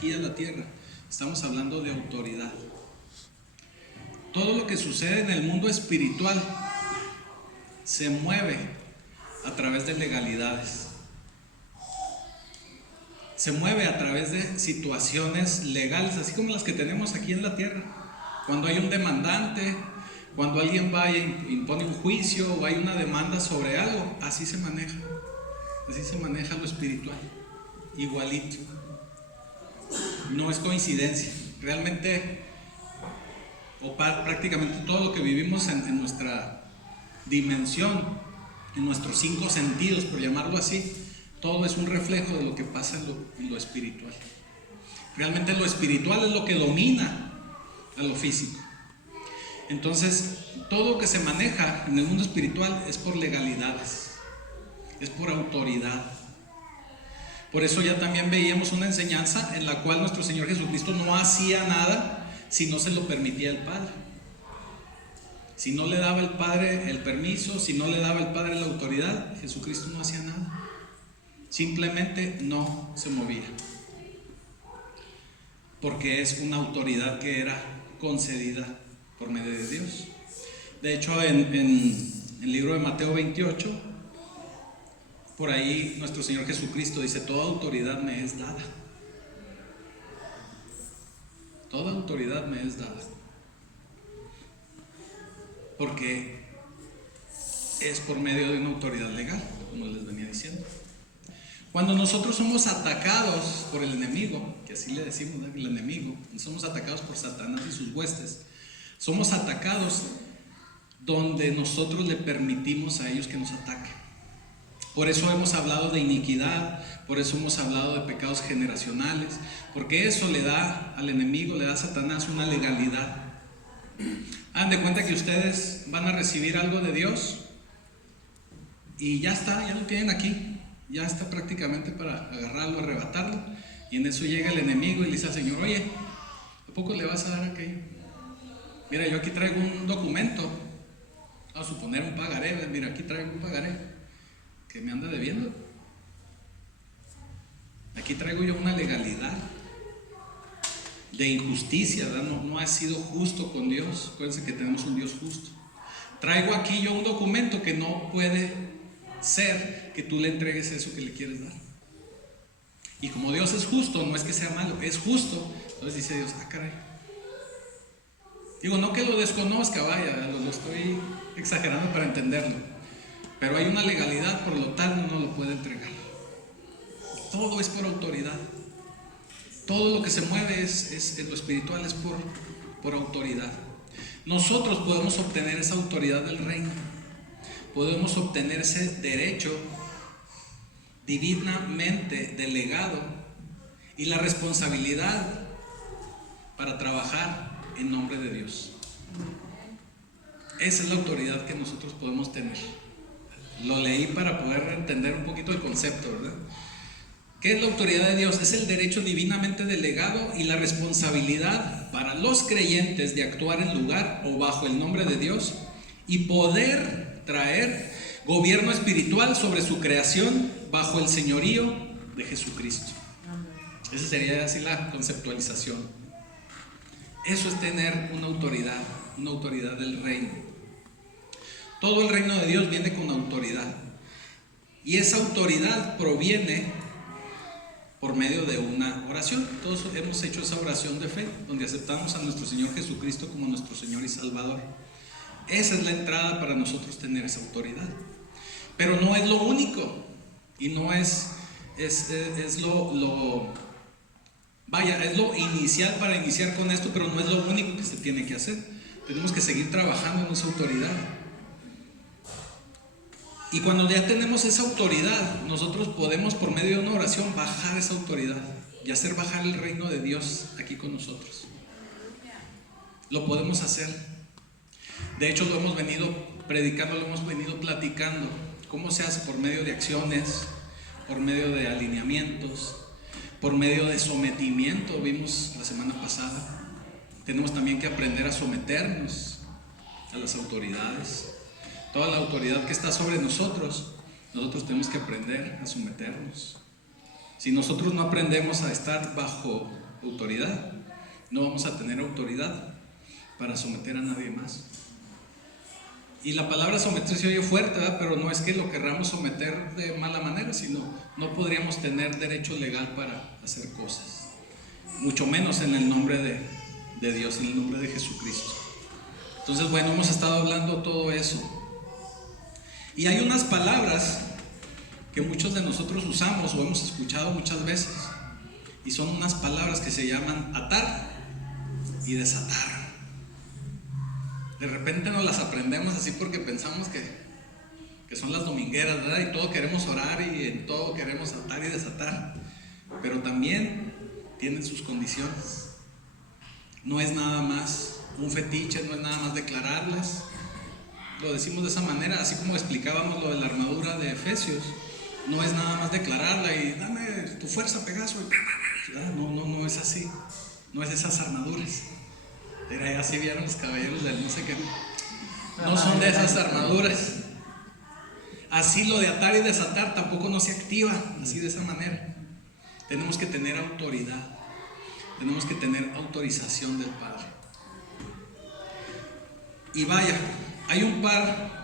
aquí a la tierra. Estamos hablando de autoridad. Todo lo que sucede en el mundo espiritual se mueve a través de legalidades. Se mueve a través de situaciones legales, así como las que tenemos aquí en la tierra. Cuando hay un demandante, cuando alguien va y impone un juicio o hay una demanda sobre algo, así se maneja lo espiritual, igualito. No es coincidencia, realmente, prácticamente todo lo que vivimos en nuestra dimensión, en nuestros 5 sentidos, por llamarlo así, todo es un reflejo de lo que pasa en lo espiritual. Realmente lo espiritual es lo que domina a lo físico. Entonces, todo lo que se maneja en el mundo espiritual es por legalidades, es por autoridad. Por eso ya también veíamos una enseñanza en la cual nuestro Señor Jesucristo no hacía nada si no se lo permitía el Padre. Si no le daba el Padre el permiso, si no le daba el Padre la autoridad, Jesucristo no hacía nada. Simplemente no se movía, porque es una autoridad que era concedida por medio de Dios. De hecho, en el libro de Mateo 28, por ahí nuestro Señor Jesucristo dice: toda autoridad me es dada. Toda autoridad me es dada. Porque es por medio de una autoridad legal, como les venía diciendo. Cuando nosotros somos atacados por el enemigo, que así le decimos, ¿no? El enemigo, somos atacados por Satanás y sus huestes, somos atacados donde nosotros le permitimos a ellos que nos ataquen. Por eso hemos hablado de iniquidad, por eso hemos hablado de pecados generacionales, porque eso le da al enemigo, le da a Satanás una legalidad. Hagan de cuenta que ustedes van a recibir algo de Dios y ya está, ya lo tienen aquí. Ya está prácticamente para agarrarlo, arrebatarlo. Y en eso llega el enemigo y le dice al Señor: oye, ¿a poco le vas a dar aquello? Mira, yo aquí traigo un documento, vamos a suponer un pagaré. Mira, aquí traigo un pagaré que me anda debiendo. Aquí traigo yo una legalidad de injusticia, ¿verdad? No ha sido justo con Dios. Acuérdense que tenemos un Dios justo. Traigo aquí yo un documento que no puede ser que tú le entregues eso que le quieres dar. Y como Dios es justo, no es que sea malo, es justo. Entonces dice Dios: ah, caray. Digo, no que lo desconozca, vaya, lo estoy exagerando para entenderlo, pero hay una legalidad, por lo tanto no lo puede entregar. Todo es por autoridad. Todo lo que se mueve es en lo espiritual, es por autoridad. Nosotros podemos obtener esa autoridad del reino. Podemos obtener ese derecho divinamente delegado y la responsabilidad para trabajar en nombre de Dios. Esa es la autoridad que nosotros podemos tener. Lo leí para poder entender un poquito el concepto, ¿verdad? ¿Qué es la autoridad de Dios? Es el derecho divinamente delegado y la responsabilidad para los creyentes de actuar en lugar o bajo el nombre de Dios y poder traer gobierno espiritual sobre su creación bajo el señorío de Jesucristo. Esa sería así la conceptualización. Eso es tener una autoridad del reino. Todo el reino de Dios viene con autoridad, y esa autoridad proviene por medio de una oración. Todos hemos hecho esa oración de fe, donde aceptamos a nuestro Señor Jesucristo como nuestro Señor y Salvador. Esa es la entrada para nosotros tener esa autoridad. Pero no es lo único, y no es lo inicial para iniciar con esto, pero no es lo único que se tiene que hacer. Tenemos que seguir trabajando en esa autoridad. Y cuando ya tenemos esa autoridad, nosotros podemos, por medio de una oración, bajar esa autoridad y hacer bajar el reino de Dios aquí con nosotros. Lo podemos hacer. De hecho, lo hemos venido predicando, lo hemos venido platicando. ¿Cómo se hace? Por medio de acciones, por medio de alineamientos, por medio de sometimiento. Vimos la semana pasada. Tenemos también que aprender a someternos a las autoridades. Toda la autoridad que está sobre nosotros tenemos que aprender a someternos. Si nosotros no aprendemos a estar bajo autoridad. No vamos a tener autoridad para someter a nadie más. Y la palabra someter se oye fuerte, ¿verdad? Pero no es que lo querramos someter de mala manera, sino no podríamos tener derecho legal para hacer cosas, mucho menos en el nombre de Dios, en el nombre de Jesucristo. Entonces, bueno, hemos estado hablando todo eso. Y hay unas palabras que muchos de nosotros usamos o hemos escuchado muchas veces, y son unas palabras que se llaman atar y desatar. De repente nos las aprendemos así porque pensamos que son las domingueras, ¿verdad? Y todo queremos orar y en todo queremos atar y desatar, pero también tienen sus condiciones. No es nada más un fetiche, no es nada más declararlas. Lo decimos de esa manera, así como explicábamos lo de la armadura de Efesios. No es nada más declararla y dame tu fuerza, Pegaso. No es así. No es esas armaduras. Era así, vieron los caballeros del no sé qué. No son de esas armaduras. Así lo de atar y desatar tampoco no se activa así de esa manera. Tenemos que tener autoridad. Tenemos que tener autorización del Padre. Y vaya, hay un par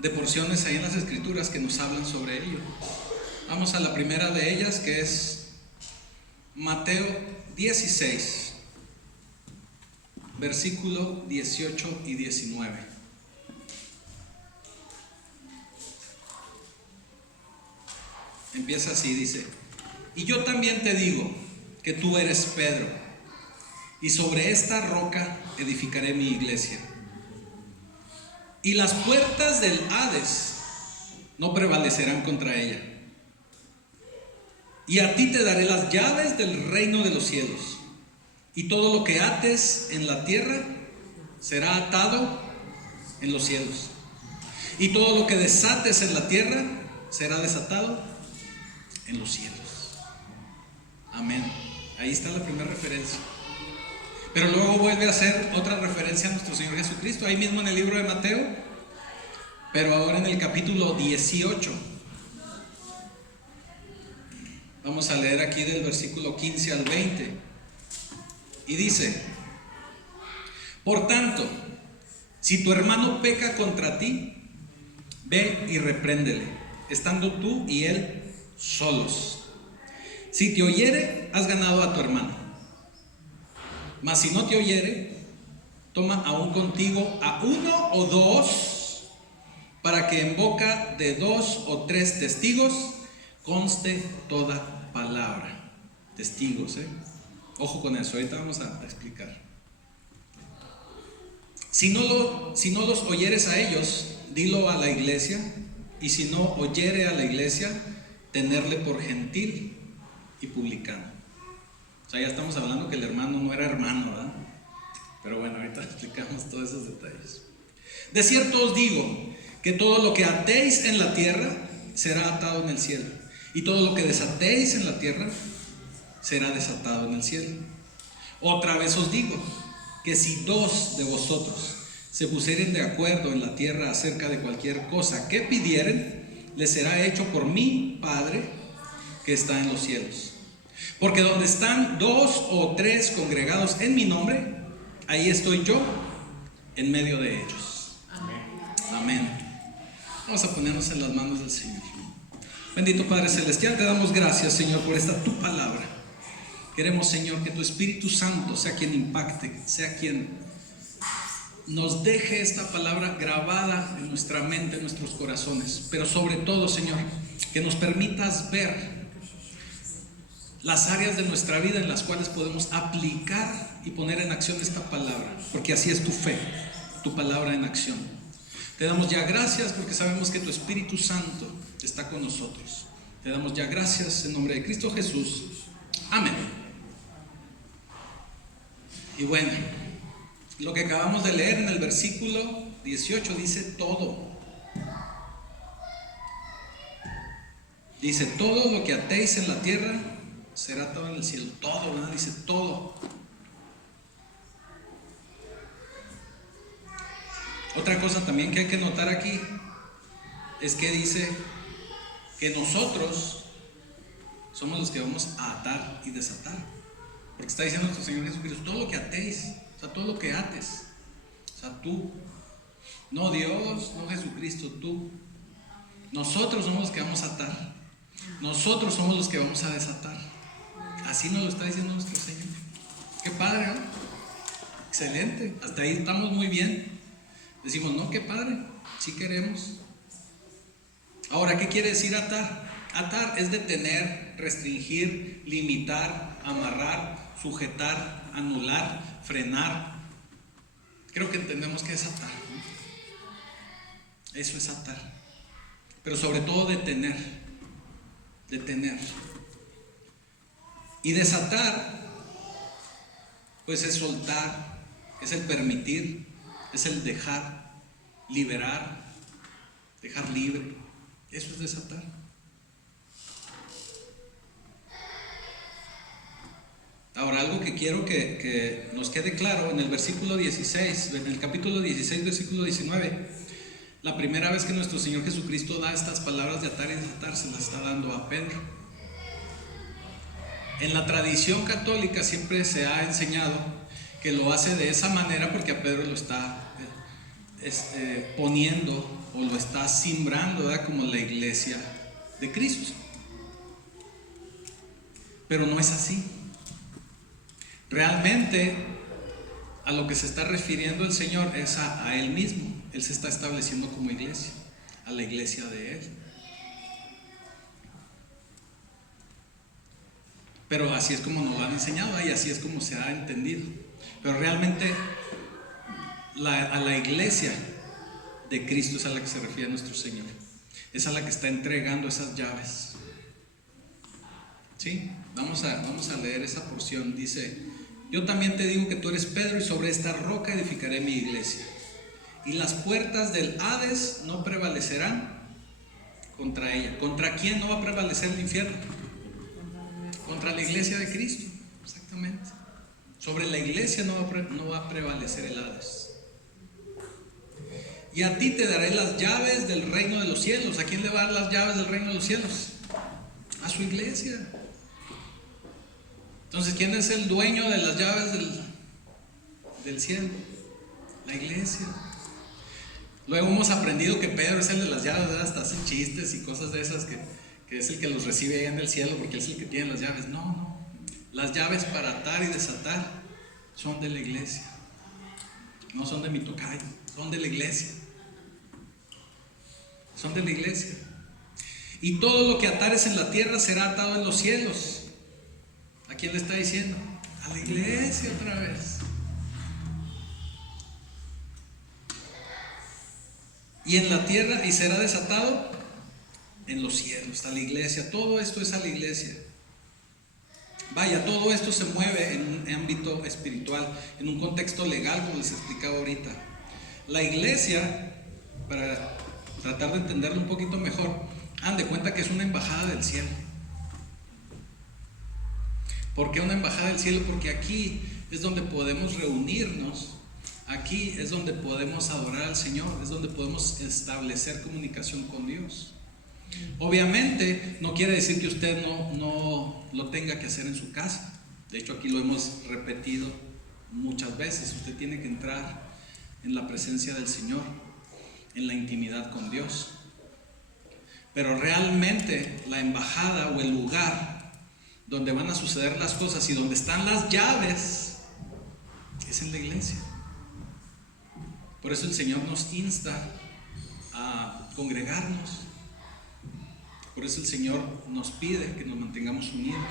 de porciones ahí en las Escrituras que nos hablan sobre ello. Vamos a la primera de ellas, que es Mateo 16, versículo 18 y 19. Empieza así, dice: y yo también te digo que tú eres Pedro, y sobre esta roca edificaré mi iglesia, y las puertas del Hades no prevalecerán contra ella. Y a ti te daré las llaves del reino de los cielos. Y todo lo que ates en la tierra será atado en los cielos. Y todo lo que desates en la tierra será desatado en los cielos. Amén. Ahí está la primera referencia. Pero luego vuelve a hacer otra referencia a nuestro Señor Jesucristo, ahí mismo en el libro de Mateo, pero ahora en el capítulo 18. Vamos a leer aquí del versículo 15 al 20. Y dice: por tanto, si tu hermano peca contra ti, ve y repréndele, estando tú y él solos. Si te oyere, has ganado a tu hermano. Mas si no te oyere, toma aún contigo a uno o dos, para que en boca de 2 o 3 testigos conste toda palabra. Testigos, ojo con eso, ahorita vamos a explicar. Si no los oyeres a ellos, dilo a la iglesia. Y si no oyere a la iglesia, tenerle por gentil y publicano. O sea, ya estamos hablando que el hermano no era hermano, ¿verdad? Pero bueno, ahorita explicamos todos esos detalles. De cierto os digo que todo lo que atéis en la tierra será atado en el cielo, y todo lo que desatéis en la tierra será desatado en el cielo. Otra vez os digo que si 2 de vosotros se pusieren de acuerdo en la tierra acerca de cualquier cosa que pidieren, les será hecho por mi Padre que está en los cielos. Porque donde están 2 o 3 congregados en mi nombre, ahí estoy yo en medio de ellos. Amén. Vamos a ponernos en las manos del Señor. Bendito Padre Celestial, te damos gracias, Señor, por esta tu palabra. Queremos, Señor, que tu Espíritu Santo sea quien impacte, sea quien nos deje esta palabra grabada en nuestra mente, en nuestros corazones. Pero sobre todo, Señor, que nos permitas ver las áreas de nuestra vida en las cuales podemos aplicar y poner en acción esta palabra, porque así es tu fe, tu palabra en acción. Te damos ya gracias porque sabemos que tu Espíritu Santo está con nosotros. Te damos ya gracias en nombre de Cristo Jesús. Amén. Y bueno, lo que acabamos de leer en el versículo 18 dice todo. Dice: todo lo que atéis en la tierra será atado en el cielo. Todo, ¿verdad? Dice todo. Otra cosa también que hay que notar aquí es que dice que nosotros somos los que vamos a atar y desatar. Porque está diciendo nuestro Señor Jesucristo, todo lo que atéis, o sea, todo lo que ates, o sea, tú, no Dios, no Jesucristo, tú. Nosotros somos los que vamos a atar, nosotros somos los que vamos a desatar. Así nos lo está diciendo nuestro Señor. Qué padre, ¿no? Excelente, hasta ahí estamos muy bien. Decimos, no, qué padre, sí queremos. Ahora, ¿qué quiere decir atar? Atar es detener, restringir, limitar, amarrar, sujetar, anular, frenar. Creo que entendemos que es atar, ¿no? Eso es atar. Pero sobre todo detener. Y desatar, pues es soltar, es el permitir, es el dejar, liberar, dejar libre. Eso es desatar. Ahora, algo que quiero que nos quede claro en el versículo 16, en el capítulo 16, versículo 19, la primera vez que nuestro Señor Jesucristo da estas palabras de atar y desatar, se las está dando a Pedro. En la tradición católica siempre se ha enseñado que lo hace de esa manera porque a Pedro lo está poniendo o lo está simbrando, ¿verdad?, como la iglesia de Cristo. Pero no es así. Realmente a lo que se está refiriendo el Señor es a Él mismo. Él se está estableciendo como iglesia, a la iglesia de Él. Pero así es como nos lo han enseñado y así es como se ha entendido. Pero realmente a la iglesia de Cristo es a la que se refiere nuestro Señor. Es a la que está entregando esas llaves. ¿Sí? Vamos a leer esa porción. Dice: yo también te digo que tú eres Pedro, y sobre esta roca edificaré mi iglesia, y las puertas del Hades no prevalecerán contra ella. ¿Contra quién no va a prevalecer el infierno? Contra la iglesia de Cristo, exactamente. Sobre la iglesia no va a prevalecer el Hades. Y a ti te daré las llaves del reino de los cielos. ¿A quién le va a dar las llaves del reino de los cielos? A su iglesia. Entonces, ¿quién es el dueño de las llaves del cielo? La iglesia. Luego hemos aprendido que Pedro es el de las llaves, hasta hace chistes y cosas de esas, que es el que los recibe allá en el cielo porque es el que tiene las llaves. No. Las llaves para atar y desatar son de la iglesia. No son de mi tocayo, son de la iglesia. Son de la iglesia. Y todo lo que atares en la tierra será atado en los cielos. ¿A quién le está diciendo? A la iglesia otra vez. Y en la tierra, y será desatado en los cielos. A la iglesia. Todo esto es a la iglesia. Vaya, todo esto se mueve en un ámbito espiritual, en un contexto legal, como les explicaba ahorita. La iglesia, para tratar de entenderlo un poquito mejor, hagan de cuenta que es una embajada del cielo. ¿Por qué una embajada del cielo? Porque aquí es donde podemos reunirnos, aquí es donde podemos adorar al Señor, es donde podemos establecer comunicación con Dios. Obviamente no quiere decir que usted no lo tenga que hacer en su casa. De hecho, aquí lo hemos repetido muchas veces. Usted tiene que entrar en la presencia del Señor, en la intimidad con Dios. Pero realmente la embajada o el lugar donde van a suceder las cosas y donde están las llaves es en la iglesia. Por eso el Señor nos insta a congregarnos. Por eso el Señor nos pide que nos mantengamos unidos,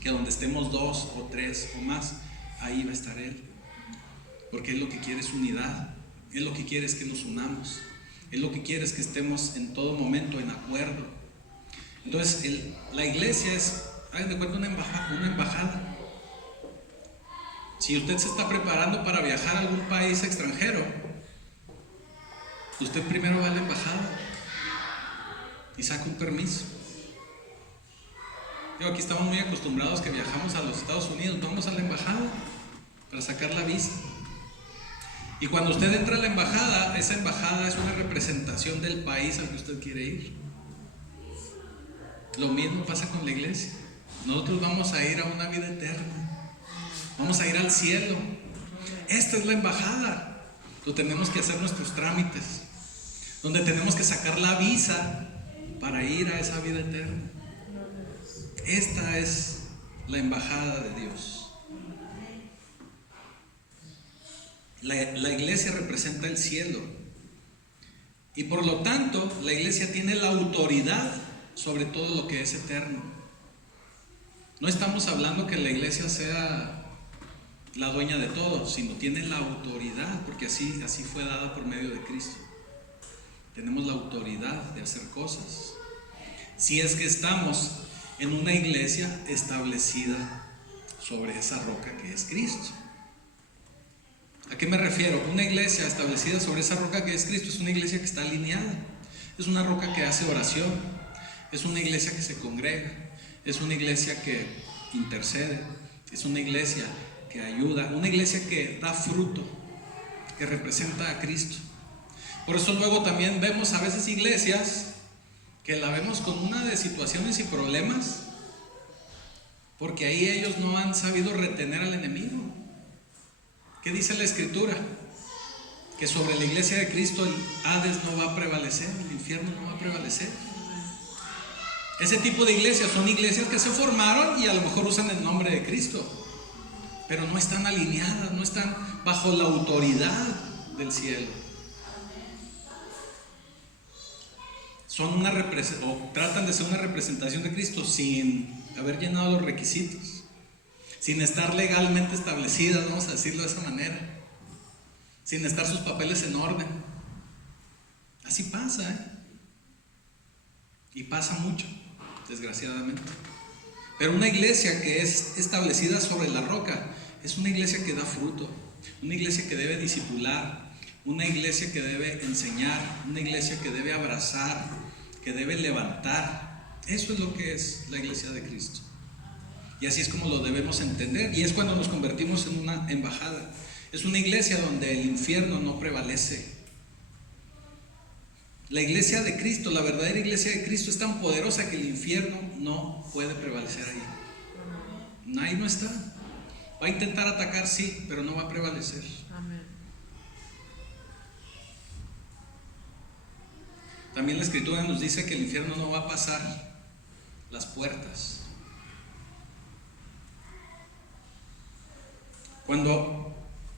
que donde estemos 2 o 3 o más, ahí va a estar Él. Porque Él lo que quiere es unidad. Él lo que quiere es que nos unamos. Él lo que quiere es que estemos en todo momento en acuerdo. Entonces la iglesia es, hagan de cuenta, una embajada. Si usted se está preparando para viajar a algún país extranjero, usted primero va a la embajada y saca un permiso. Aquí estamos muy acostumbrados que viajamos a los Estados Unidos, vamos a la embajada para sacar la visa. Y cuando usted entra a la embajada, esa embajada es una representación del país al que usted quiere ir. Lo mismo pasa con la iglesia. Nosotros vamos a ir a una vida eterna, vamos a ir al cielo. Esta es la embajada, donde tenemos que hacer nuestros trámites, donde tenemos que sacar la visa para ir a esa vida eterna. Esta es la embajada de Dios. La iglesia representa el cielo y por lo tanto la iglesia tiene la autoridad sobre todo lo que es eterno. No estamos hablando que la iglesia sea la dueña de todo, sino tiene la autoridad, porque así fue dada por medio de Cristo. Tenemos la autoridad de hacer cosas, si es que estamos en una iglesia establecida sobre esa roca que es Cristo. ¿A qué me refiero? Una iglesia establecida sobre esa roca que es Cristo es una iglesia que está alineada, es una roca que hace oración, es una iglesia que se congrega, es una iglesia que intercede, es una iglesia que ayuda, una iglesia que da fruto, que representa a Cristo. Por eso luego también vemos a veces iglesias que la vemos con una de situaciones y problemas, porque ahí ellos no han sabido retener al enemigo. ¿Qué dice la Escritura? Que sobre la iglesia de Cristo el Hades no va a prevalecer, el infierno no va a prevalecer. Ese tipo de iglesias son iglesias que se formaron y a lo mejor usan el nombre de Cristo, pero no están alineadas, no están bajo la autoridad del cielo. Son o tratan de ser una representación de Cristo sin haber llenado los requisitos, sin estar legalmente establecidas, vamos a decirlo de esa manera, sin estar sus papeles en orden. Así pasa, y pasa mucho, desgraciadamente. Pero una iglesia que es establecida sobre la roca es una iglesia que da fruto, una iglesia que debe discipular, una iglesia que debe enseñar, una iglesia que debe abrazar, que debe levantar. Eso es lo que es la iglesia de Cristo. Y así es como lo debemos entender. Y es cuando nos convertimos en una embajada. Es una iglesia donde el infierno no prevalece. La iglesia de Cristo, la verdadera iglesia de Cristo, es tan poderosa que el infierno no puede prevalecer ahí. Ahí no está. Va a intentar atacar, sí, pero no va a prevalecer. Amén. También la Escritura nos dice que el infierno no va a pasar las puertas. Cuando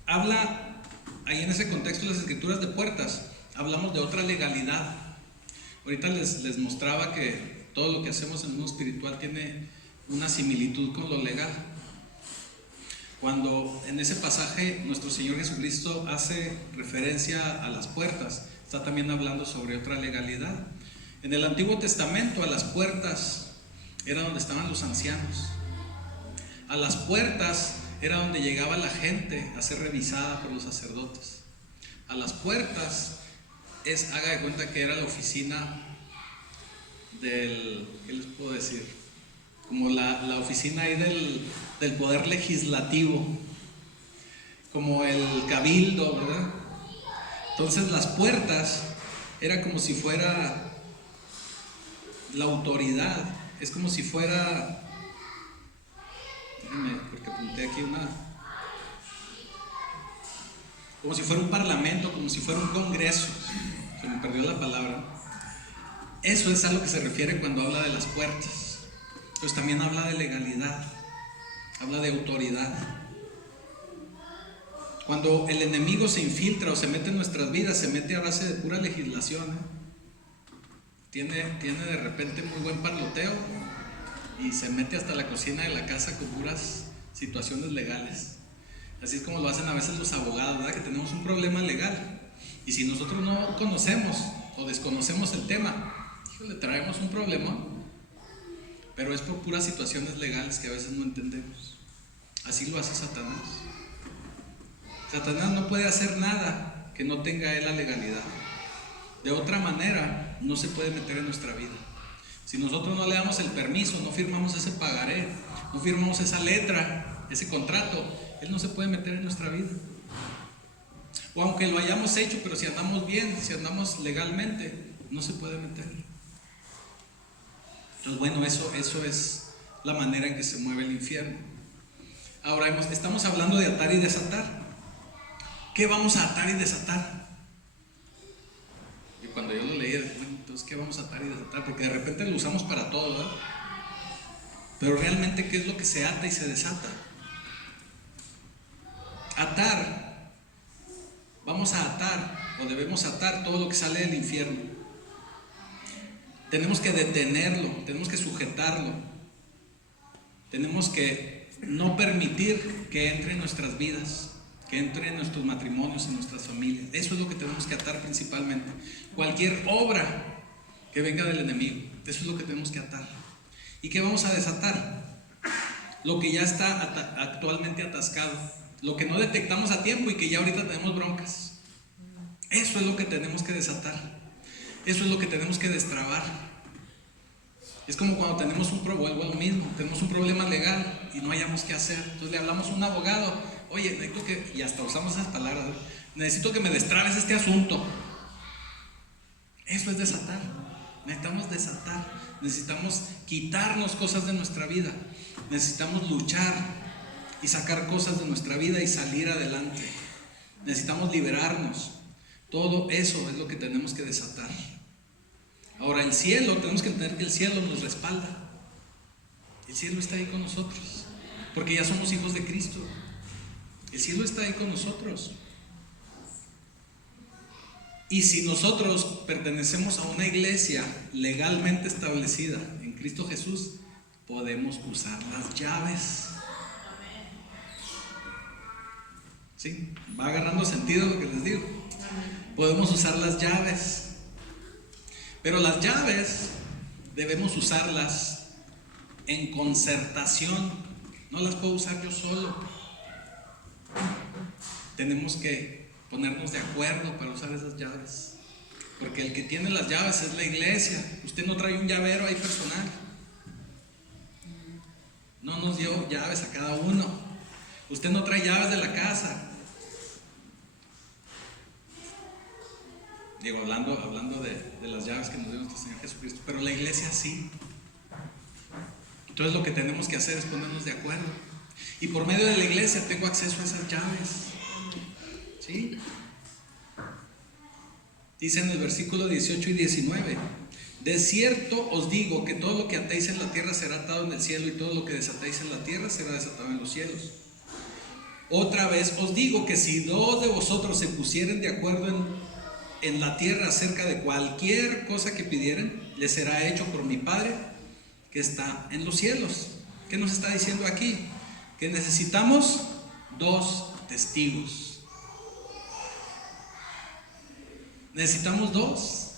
habla ahí en ese contexto de las Escrituras de puertas, hablamos de otra legalidad. Ahorita les mostraba que todo lo que hacemos en el mundo espiritual tiene una similitud con lo legal. Cuando en ese pasaje nuestro Señor Jesucristo hace referencia a las puertas, está también hablando sobre otra legalidad. En el Antiguo Testamento, a las puertas era donde estaban los ancianos. A las puertas era donde llegaba la gente a ser revisada por los sacerdotes. A las puertas haga de cuenta que era la oficina ¿qué les puedo decir? Como la oficina ahí del poder legislativo, como el cabildo, ¿verdad? Entonces las puertas era como si fuera la autoridad, es como si fuera, déjenme, porque apunté aquí como si fuera un parlamento, como si fuera un congreso, se me perdió la palabra. Eso es a lo que se refiere cuando habla de las puertas. Pues también habla de legalidad, habla de autoridad. Cuando el enemigo se infiltra o se mete en nuestras vidas, se mete a base de pura legislación, tiene de repente muy buen parloteo y se mete hasta la cocina de la casa con puras situaciones legales. Así es como lo hacen a veces los abogados, ¿verdad? Que tenemos un problema legal y si nosotros no conocemos o desconocemos el tema, le traemos un problema, pero es por puras situaciones legales que a veces no entendemos. Así lo hace Satanás. Satanás no puede hacer nada que no tenga él la legalidad. De otra manera no se puede meter en nuestra vida. Si nosotros no le damos el permiso, no firmamos ese pagaré, no firmamos esa letra, ese contrato, él no se puede meter en nuestra vida. O aunque lo hayamos hecho, pero si andamos bien, si andamos legalmente, no se puede meter. Entonces, bueno, eso es la manera en que se mueve el infierno. Ahora, estamos hablando de atar y desatar. ¿Qué vamos a atar y desatar? Y cuando yo lo leía, bueno, entonces, ¿qué vamos a atar y desatar? Porque de repente lo usamos para todo, ¿verdad? Pero realmente, ¿qué es lo que se ata y se desata? Atar, vamos a atar o debemos atar todo lo que sale del infierno. Tenemos que detenerlo, tenemos que sujetarlo, tenemos que no permitir que entre en nuestras vidas, que entre en nuestros matrimonios, en nuestras familias. Eso es lo que tenemos que atar principalmente. Cualquier obra que venga del enemigo, eso es lo que tenemos que atar. ¿Y qué vamos a desatar? Lo que ya está actualmente atascado, lo que no detectamos a tiempo y que ya ahorita tenemos broncas. Eso es lo que tenemos que desatar. Eso es lo que tenemos que destrabar. Es como cuando tenemos vuelvo a lo mismo, tenemos un problema legal y no hayamos qué hacer. Entonces le hablamos a un abogado, oye, necesito que, y hasta usamos esas palabras, necesito que me destrabes este asunto. Eso es desatar. Necesitamos desatar, necesitamos quitarnos cosas de nuestra vida, necesitamos luchar y sacar cosas de nuestra vida y salir adelante. Necesitamos liberarnos. Todo eso es lo que tenemos que desatar. Ahora, el cielo, tenemos que entender que el cielo nos respalda. El cielo está ahí con nosotros, porque ya somos hijos de Cristo. El cielo está ahí con nosotros. Y si nosotros pertenecemos a una iglesia legalmente establecida en Cristo Jesús, podemos usar las llaves. ¿Sí? Va agarrando sentido lo que les digo. Podemos usar las llaves. Pero las llaves debemos usarlas en concertación. No las puedo usar yo solo. Tenemos que ponernos de acuerdo para usar esas llaves, porque el que tiene las llaves es la iglesia. Usted no trae un llavero ahí personal, no nos dio llaves a cada uno. Usted no trae llaves de la casa. Digo, hablando de las llaves que nos dio nuestro Señor Jesucristo, pero la iglesia sí. Entonces lo que tenemos que hacer es ponernos de acuerdo, y por medio de la iglesia tengo acceso a esas llaves. ¿Sí? Dice en el versículo 18 y 19: de cierto os digo que todo lo que atéis en la tierra será atado en el cielo, y todo lo que desatéis en la tierra será desatado en los cielos. Otra vez os digo que si dos de vosotros se pusieren de acuerdo en la tierra acerca de cualquier cosa que pidieren, les será hecho por mi Padre que está en los cielos. ¿Qué nos está diciendo aquí? Que necesitamos dos testigos. Necesitamos dos.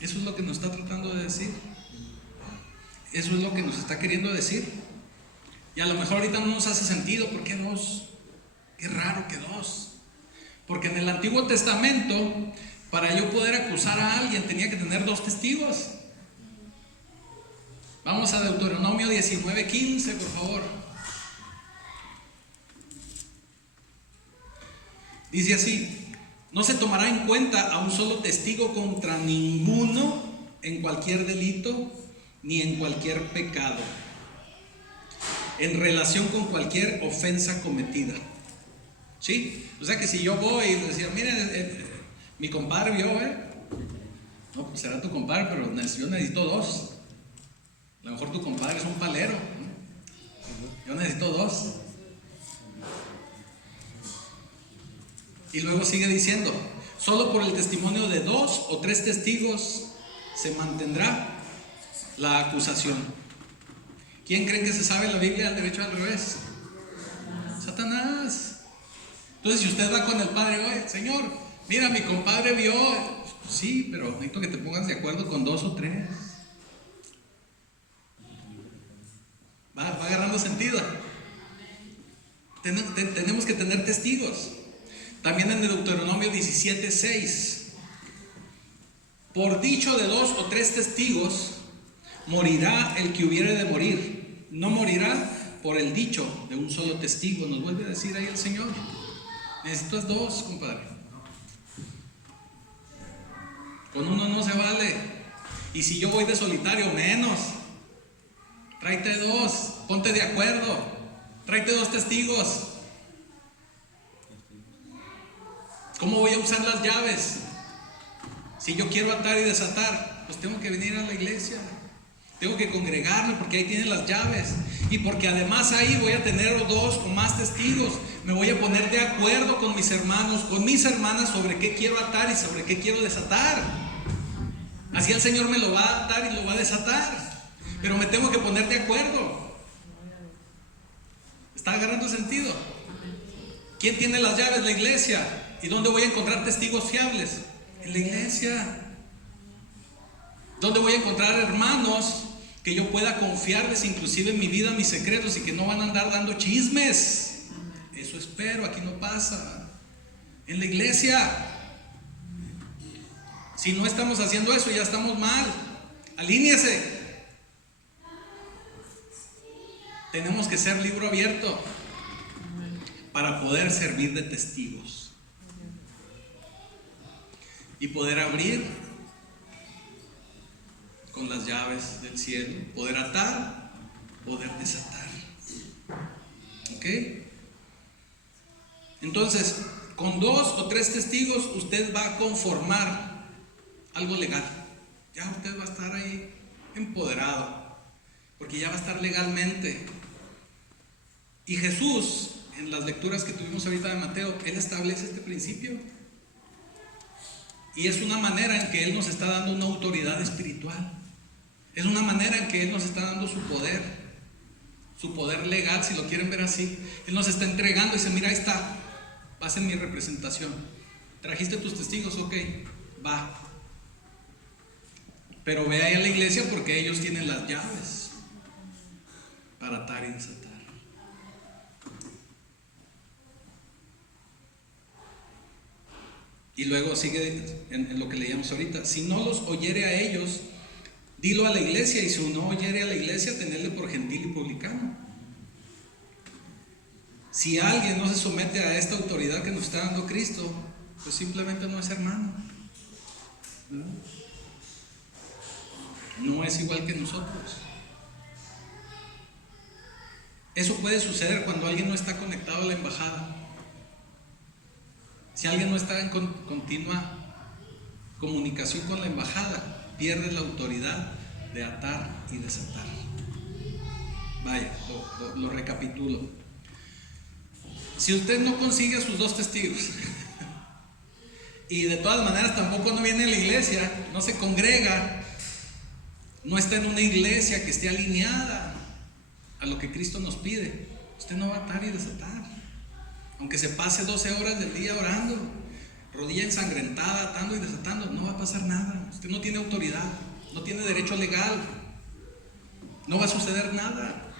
Eso es lo que nos está tratando de decir. Eso es lo que nos está queriendo decir. Y a lo mejor ahorita no nos hace sentido. ¿Por qué dos? Qué raro que dos. Porque en el Antiguo Testamento, para yo poder acusar a alguien, tenía que tener dos testigos. Vamos a Deuteronomio 19:15, por favor. Dice así: no se tomará en cuenta a un solo testigo contra ninguno en cualquier delito ni en cualquier pecado, en relación con cualquier ofensa cometida. ¿Sí? O sea que si yo voy y les digo, miren, mi compadre vio, no, pues será tu compadre, pero yo necesito dos. A lo mejor tu compadre es un palero, ¿no? Yo necesito dos. Y luego sigue diciendo: solo por el testimonio de dos o tres testigos se mantendrá la acusación. ¿Quién creen que se sabe la Biblia al derecho al revés? Satanás. Entonces, si usted va con el padre, oye, Señor, mira, mi compadre vio. Sí, pero necesito que te pongas de acuerdo con dos o tres. Va agarrando sentido. Tenemos que tener testigos. También en Deuteronomio 17:6: por dicho de dos o tres testigos morirá el que hubiere de morir. No morirá por el dicho de un solo testigo. Nos vuelve a decir ahí el Señor. Necesitas dos, compadre. Con uno no se vale. Y si yo voy de solitario, menos. Tráete 2, ponte de acuerdo, tráete 2 testigos. ¿Cómo voy a usar las llaves? Si yo quiero atar y desatar, pues tengo que venir a la iglesia, tengo que congregarme porque ahí tienen las llaves, y porque además ahí voy a tener 2 o más testigos. Me voy a poner de acuerdo con mis hermanos, con mis hermanas, sobre qué quiero atar y sobre qué quiero desatar. Así el Señor me lo va a atar y lo va a desatar, pero me tengo que poner de acuerdo. ¿Está agarrando sentido? ¿Quién tiene las llaves? La iglesia. ¿Y dónde voy a encontrar testigos fiables? En la iglesia. ¿Dónde voy a encontrar hermanos que yo pueda confiarles inclusive en mi vida, mis secretos, y que no van a andar dando chismes? Eso espero, aquí no pasa. En la iglesia. Si no estamos haciendo eso, ya estamos mal. Alíñese. Tenemos que ser libro abierto para poder servir de testigos y poder abrir con las llaves del cielo, poder atar, poder desatar. ¿Ok? Entonces, con 2 o 3 testigos usted va a conformar algo legal. Ya usted va a estar ahí empoderado, porque ya va a estar legalmente. Y Jesús, en las lecturas que tuvimos ahorita de Mateo, Él establece este principio. Y es una manera en que Él nos está dando una autoridad espiritual. Es una manera en que Él nos está dando su poder legal, si lo quieren ver así. Él nos está entregando y dice: mira, ahí está, vas en mi representación. Trajiste tus testigos, ok, va. Pero ve ahí a la iglesia porque ellos tienen las llaves para atar y desatar. Y luego sigue en lo que leíamos ahorita: si no los oyere a ellos, dilo a la iglesia, y si no oyere a la iglesia, tenedle por gentil y publicano. Si alguien no se somete a esta autoridad que nos está dando Cristo, pues simplemente no es hermano, ¿no? No es igual que nosotros. Eso puede suceder cuando alguien no está conectado a la embajada. Si alguien no está en continua comunicación con la embajada, pierde la autoridad de atar y desatar. Vaya, lo recapitulo. Si usted no consigue a sus 2 testigos y de todas maneras tampoco no viene a la iglesia, no se congrega, no está en una iglesia que esté alineada a lo que Cristo nos pide, usted no va a atar y desatar. Aunque se pase 12 horas del día orando, rodilla ensangrentada, atando y desatando, no va a pasar nada. Usted no tiene autoridad, no tiene derecho legal, no va a suceder nada.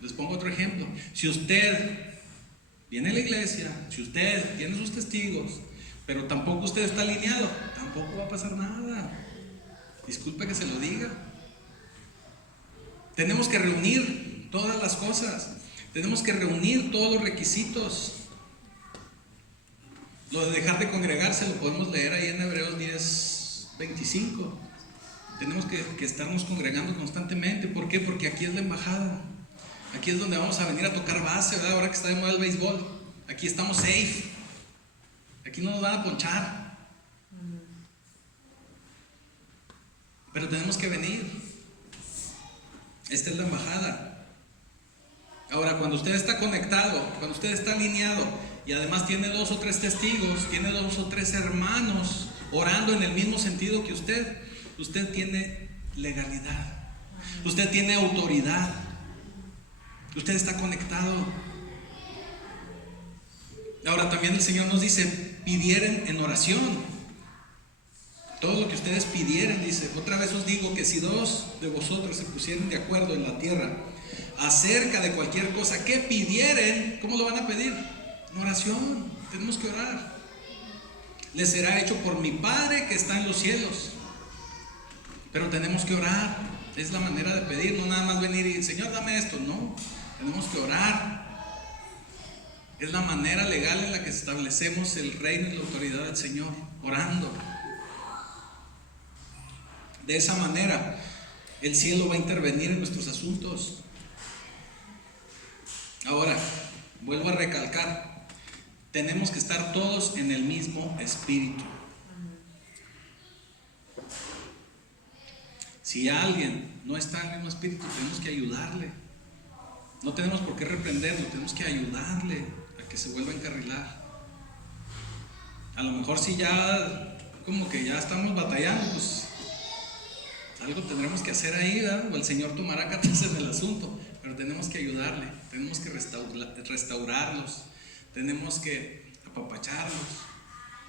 Les pongo otro ejemplo. Si usted viene a la iglesia, si usted tiene sus testigos, pero tampoco usted está alineado, tampoco va a pasar nada. Disculpe que se lo diga. Tenemos que reunir todas las cosas. Tenemos que reunir todos los requisitos. Lo de dejar de congregarse lo podemos leer ahí en Hebreos 10:25. Tenemos que estarnos congregando constantemente. ¿Por qué? Porque aquí es la embajada. Aquí es donde vamos a venir a tocar base, ¿verdad? Ahora que está de moda el béisbol. Aquí estamos safe. Aquí no nos van a ponchar. Pero tenemos que venir. Esta es la embajada. Ahora, cuando usted está conectado, cuando usted está alineado y además tiene 2 o 3 testigos, tiene 2 o 3 hermanos orando en el mismo sentido que usted tiene legalidad, usted tiene autoridad, usted está conectado. Ahora también el Señor nos dice: pidieren en oración. Todo lo que ustedes pidieren, dice: otra vez os digo que si 2 de vosotros se pusieren de acuerdo en la tierra acerca de cualquier cosa que pidieren, ¿cómo lo van a pedir? En oración. Tenemos que orar. Les será hecho por mi Padre que está en los cielos. Pero tenemos que orar. Es la manera de pedir, no nada más venir y: Señor, dame esto. No, tenemos que orar. Es la manera legal en la que establecemos el reino y la autoridad del Señor, orando. De esa manera, el cielo va a intervenir en nuestros asuntos. Ahora, vuelvo a recalcar, tenemos que estar todos en el mismo espíritu. Si alguien no está en el mismo espíritu, tenemos que ayudarle. No tenemos por qué reprenderlo, tenemos que ayudarle a que se vuelva a encarrilar. A lo mejor si ya, como que ya estamos batallando, pues algo tendremos que hacer ahí, ¿verdad? O el Señor tomará cartas en el asunto, pero tenemos que ayudarle, tenemos que restaurarlos, tenemos que apapacharlos.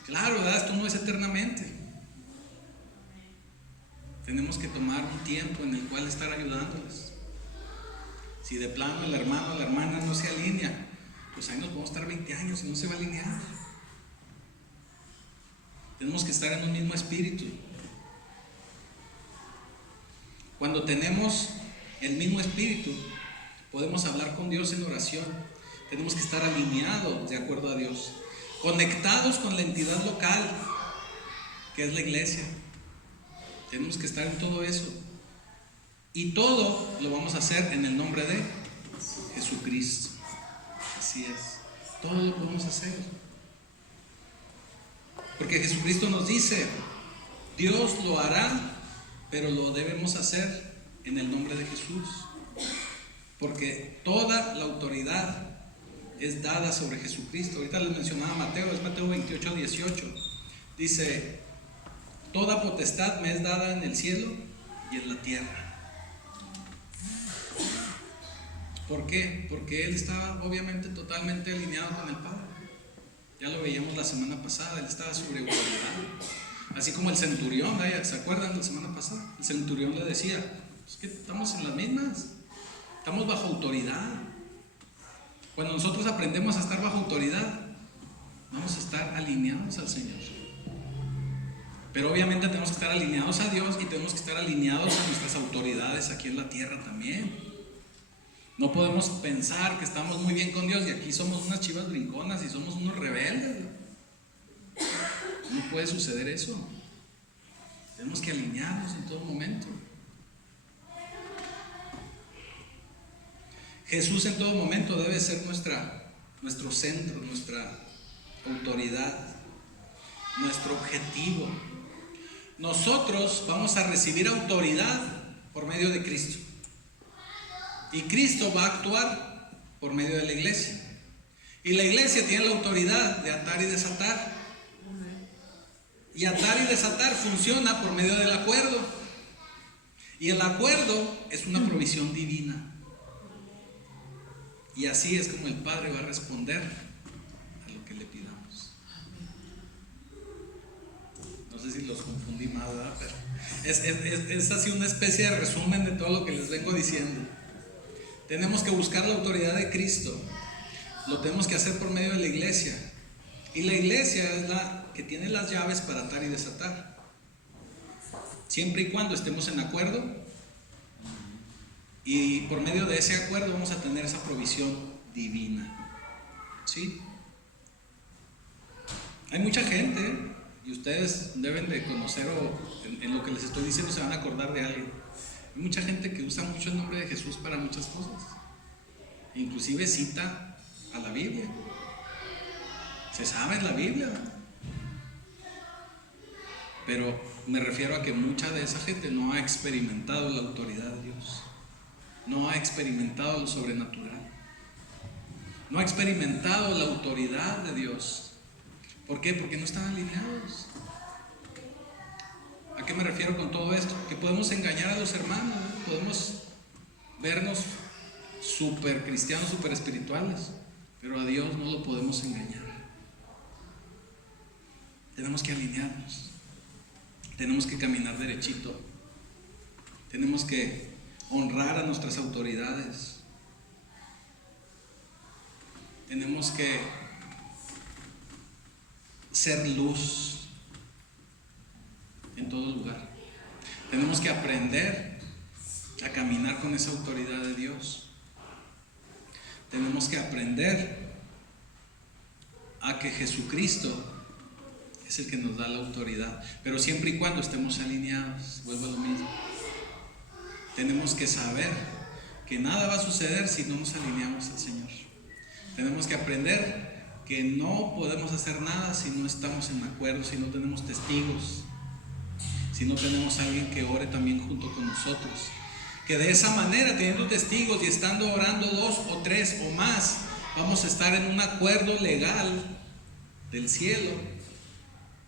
Claro, ¿verdad? Esto no es eternamente. Tenemos que tomar un tiempo en el cual estar ayudándoles. Si de plano el hermano o la hermana no se alinea, pues ahí nos podemos estar 20 años y no se va a alinear. Tenemos que estar en un mismo espíritu. Cuando tenemos el mismo espíritu, podemos hablar con Dios en oración. Tenemos que estar alineados de acuerdo a Dios, conectados con la entidad local, que es la iglesia. Tenemos que estar en todo eso. Y todo lo vamos a hacer en el nombre de Jesucristo. Así es. Todo lo podemos hacer. Porque Jesucristo nos dice, Dios lo hará, pero lo debemos hacer en el nombre de Jesús. Porque toda la autoridad es dada sobre Jesucristo. Ahorita les mencionaba Mateo, es Mateo 28, 18. Dice, toda potestad me es dada en el cielo y en la tierra. ¿Por qué? Porque Él estaba obviamente totalmente alineado con el Padre. Ya lo veíamos la semana pasada, Él estaba sobre autoridad. Así como el centurión, ¿se acuerdan la semana pasada? El centurión le decía, es que estamos en las mismas, estamos bajo autoridad. Cuando nosotros aprendemos a estar bajo autoridad, vamos a estar alineados al Señor. Pero obviamente tenemos que estar alineados a Dios y tenemos que estar alineados a nuestras autoridades aquí en la tierra también. No podemos pensar que estamos muy bien con Dios y aquí somos unas chivas brinconas y somos unos rebeldes. No puede suceder eso. Tenemos que alinearnos en todo momento. Jesús en todo momento debe ser nuestro centro, nuestra autoridad, nuestro objetivo. Nosotros vamos a recibir autoridad por medio de Cristo. Y Cristo va a actuar por medio de la iglesia. Y la iglesia tiene la autoridad de atar y desatar. Y atar y desatar funciona por medio del acuerdo. Y el acuerdo es una provisión divina. Y así es como el Padre va a responder a lo que le pidamos. No sé si los confundí más, ¿verdad? Pero es así una especie de resumen de todo lo que les vengo diciendo. Tenemos que buscar la autoridad de Cristo. Lo tenemos que hacer por medio de la iglesia. Y la iglesia es la que tiene las llaves para atar y desatar. Siempre y cuando estemos en acuerdo. Y por medio de ese acuerdo vamos a tener esa provisión divina. ¿Sí? Hay mucha gente, y ustedes deben de conocer, o en lo que les estoy diciendo se van a acordar de alguien. Hay mucha gente que usa mucho el nombre de Jesús para muchas cosas. Inclusive cita a la Biblia. Se sabe en la Biblia. Pero me refiero a que mucha de esa gente no ha experimentado la autoridad de Dios. No ha experimentado lo sobrenatural. No ha experimentado la autoridad de Dios. ¿Por qué? Porque no están alineados. ¿A qué me refiero con todo esto? Que podemos engañar a los hermanos, ¿no? Podemos vernos súper cristianos, súper espirituales, pero a Dios no lo podemos engañar. Tenemos que alinearnos. Tenemos que caminar derechito. Tenemos que honrar a nuestras autoridades. Tenemos que ser luz en todo lugar. Tenemos que aprender a caminar con esa autoridad de Dios. Tenemos que aprender a que Jesucristo es el que nos da la autoridad, pero siempre y cuando estemos alineados. Vuelvo a lo mismo. Tenemos que saber que nada va a suceder si no nos alineamos al Señor. Tenemos que aprender que no podemos hacer nada si no estamos en acuerdo, si no tenemos testigos, si no tenemos a alguien que ore también junto con nosotros. Que de esa manera, teniendo testigos y estando orando 2 o 3 o más, vamos a estar en un acuerdo legal del cielo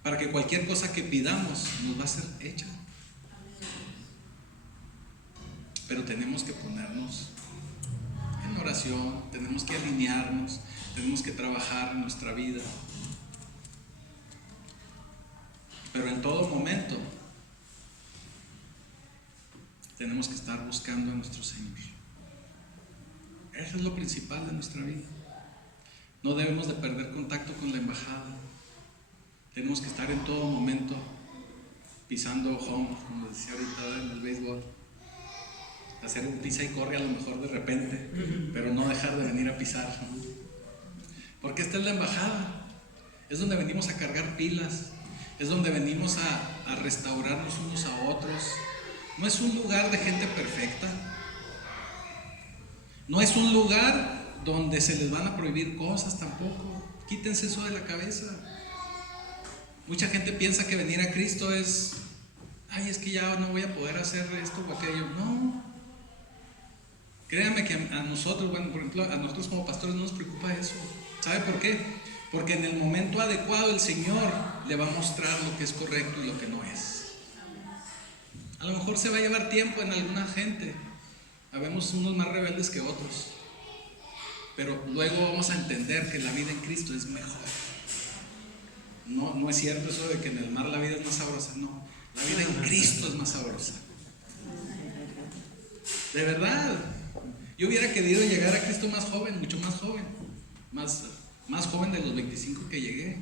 para que cualquier cosa que pidamos nos va a ser hecha. Pero tenemos que ponernos en oración, tenemos que alinearnos, tenemos que trabajar en nuestra vida. Pero en todo momento tenemos que estar buscando a nuestro Señor. Eso es lo principal de nuestra vida. No debemos de perder contacto con la embajada. Tenemos que estar en todo momento pisando home, como decía ahorita en el béisbol. Hacer un pisa y corre a lo mejor de repente, pero no dejar de venir a pisar. Porque esta es la embajada. Es donde venimos a cargar pilas. Es donde venimos a restaurarnos unos a otros. No es un lugar de gente perfecta. No es un lugar donde se les van a prohibir cosas tampoco. Quítense eso de la cabeza. Mucha gente piensa que venir a Cristo es, ay, es que ya no voy a poder hacer esto o aquello. No. Créanme que a nosotros, bueno, por ejemplo, a nosotros como pastores no nos preocupa eso. ¿Sabe por qué? Porque en el momento adecuado el Señor le va a mostrar lo que es correcto y lo que no es. A lo mejor se va a llevar tiempo en alguna gente. Habemos unos más rebeldes que otros. Pero luego vamos a entender que la vida en Cristo es mejor. No es cierto eso de que en el mar la vida es más sabrosa. No, la vida en Cristo es más sabrosa. De verdad. Yo hubiera querido llegar a Cristo más joven, mucho más joven. Más joven de los 25 que llegué.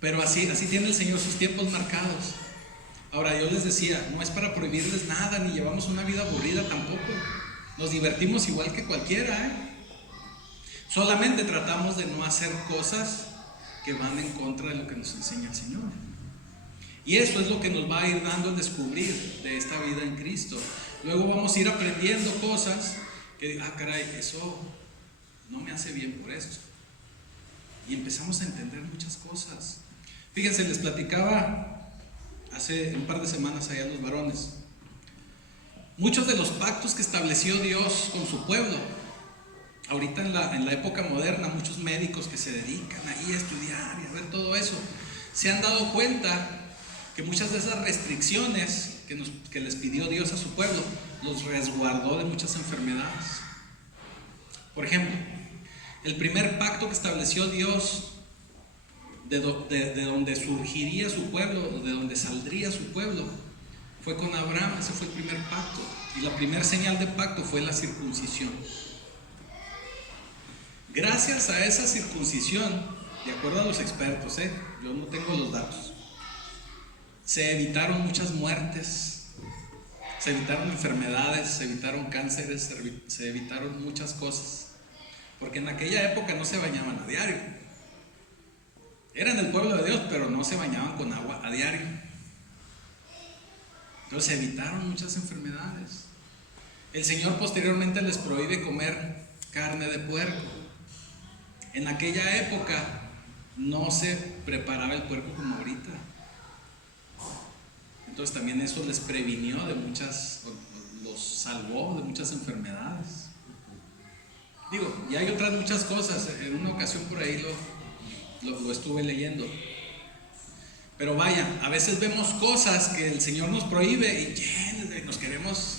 Pero así tiene el Señor sus tiempos marcados. Ahora yo les decía, no es para prohibirles nada, ni llevamos una vida aburrida tampoco. Nos divertimos igual que cualquiera, ¿eh? Solamente tratamos de no hacer cosas que van en contra de lo que nos enseña el Señor. Y eso es lo que nos va a ir dando el descubrir de esta vida en Cristo. Luego vamos a ir aprendiendo cosas que, caray, eso no me hace bien por esto. Y empezamos a entender muchas cosas. Fíjense, les platicaba hace un par de semanas allá a los varones. Muchos de los pactos que estableció Dios con su pueblo, ahorita en la época moderna, muchos médicos que se dedican ahí a estudiar y a ver todo eso, se han dado cuenta que muchas de esas restricciones que les pidió Dios a su pueblo, los resguardó de muchas enfermedades. Por ejemplo, el primer pacto que estableció Dios de donde surgiría su pueblo, de donde saldría su pueblo, fue con Abraham. Ese fue el primer pacto. Y la primera señal de pacto fue la circuncisión. Gracias a esa circuncisión, de acuerdo a los expertos, yo no tengo los datos, se evitaron muchas muertes, se evitaron enfermedades, se evitaron cánceres, se evitaron muchas cosas. Porque en aquella época no se bañaban a diario. Eran el pueblo de Dios, pero no se bañaban con agua a diario. Entonces se evitaron muchas enfermedades. El Señor posteriormente les prohíbe comer carne de puerco. En aquella época no se preparaba el puerco como ahorita. Entonces también eso les previnió de los salvó de muchas enfermedades. Digo, y hay otras muchas cosas. En una ocasión por ahí lo estuve leyendo. Pero vaya, a veces vemos cosas que el Señor nos prohíbe y nos queremos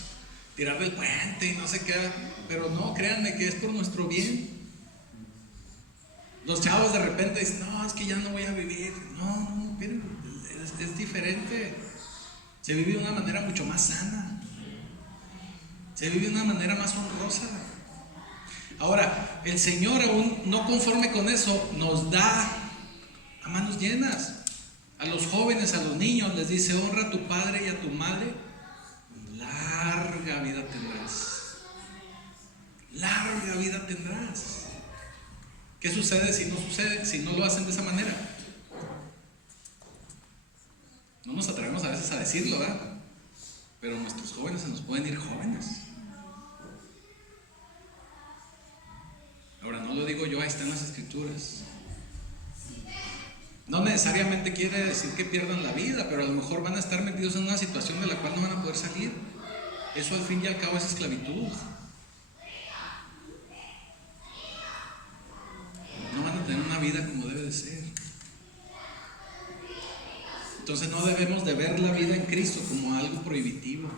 tirar del puente y no sé qué. Pero no, créanme que es por nuestro bien. Los chavos de repente dicen, no, es que ya no voy a vivir. No, miren, es diferente. Se vive de una manera mucho más sana. Se vive de una manera más honrosa. Ahora, el Señor, aún no conforme con eso, nos da a manos llenas. A los jóvenes, a los niños, les dice, honra a tu padre y a tu madre, larga vida tendrás. Larga vida tendrás. ¿Qué sucede si no lo hacen de esa manera? No nos atrevemos a veces a decirlo, ¿verdad? Pero nuestros jóvenes se nos pueden ir jóvenes. Ahora, no lo digo yo, ahí están las escrituras. No necesariamente quiere decir que pierdan la vida, pero a lo mejor van a estar metidos en una situación de la cual no van a poder salir. Eso al fin y al cabo es esclavitud. No van a tener una vida como debe de ser. Entonces no debemos de ver la vida en Cristo como algo prohibitivo,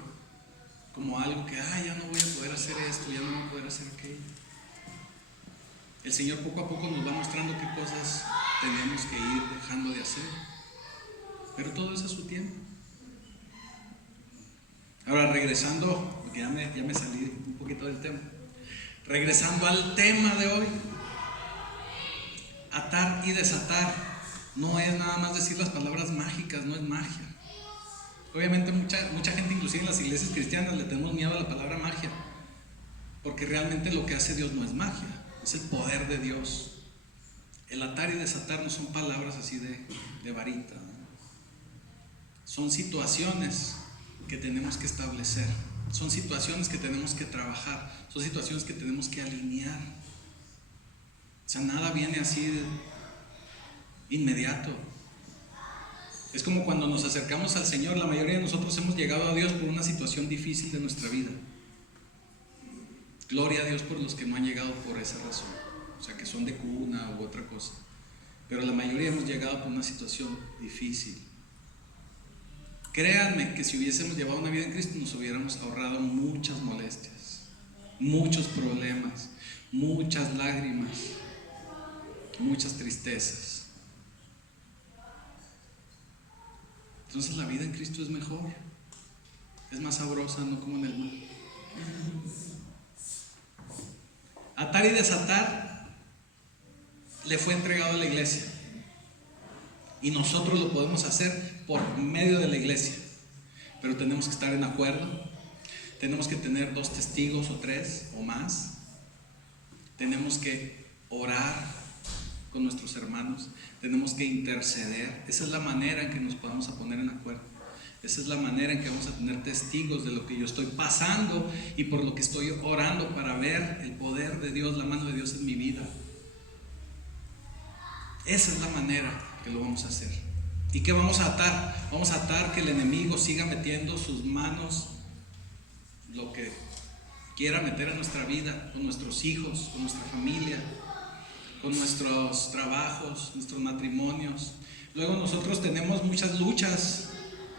como algo que, ya no voy a poder hacer esto, ya no voy a poder hacer aquello. El Señor poco a poco nos va mostrando qué cosas tenemos que ir dejando de hacer, pero todo es a su tiempo. Ahora, regresando, porque ya me salí un poquito del tema, regresando al tema de hoy, atar y desatar no es nada más decir las palabras mágicas, no es magia. Obviamente mucha gente, inclusive en las iglesias cristianas, le tenemos miedo a la palabra magia, porque realmente lo que hace Dios no es magia, es el poder de Dios. El atar y desatar no son palabras así de varita, ¿no? Son situaciones que tenemos que establecer, son situaciones que tenemos que trabajar, son situaciones que tenemos que alinear. O sea, nada viene así inmediato. Es como cuando nos acercamos al Señor. La mayoría de nosotros hemos llegado a Dios por una situación difícil de nuestra vida. Gloria a Dios por los que no han llegado por esa razón, o sea, que son de cuna u otra cosa. Pero la mayoría hemos llegado por una situación difícil. Créanme que si hubiésemos llevado una vida en Cristo, nos hubiéramos ahorrado muchas molestias, muchos problemas, muchas lágrimas, muchas tristezas. Entonces la vida en Cristo es mejor, es más sabrosa, no como en el mundo. Atar y desatar le fue entregado a la iglesia, y nosotros lo podemos hacer por medio de la iglesia, pero tenemos que estar en acuerdo, tenemos que tener 2 testigos o 3 o más, tenemos que orar con nuestros hermanos, tenemos que interceder. Esa es la manera en que nos podemos poner en acuerdo, esa es la manera en que vamos a tener testigos de lo que yo estoy pasando y por lo que estoy orando, para ver el poder de Dios, la mano de Dios en mi vida. Esa es la manera que lo vamos a hacer. ¿Y qué vamos a atar? Vamos a atar que el enemigo siga metiendo sus manos, lo que quiera meter en nuestra vida, con nuestros hijos, con nuestra familia, con nuestros trabajos, nuestros matrimonios. Luego nosotros tenemos muchas luchas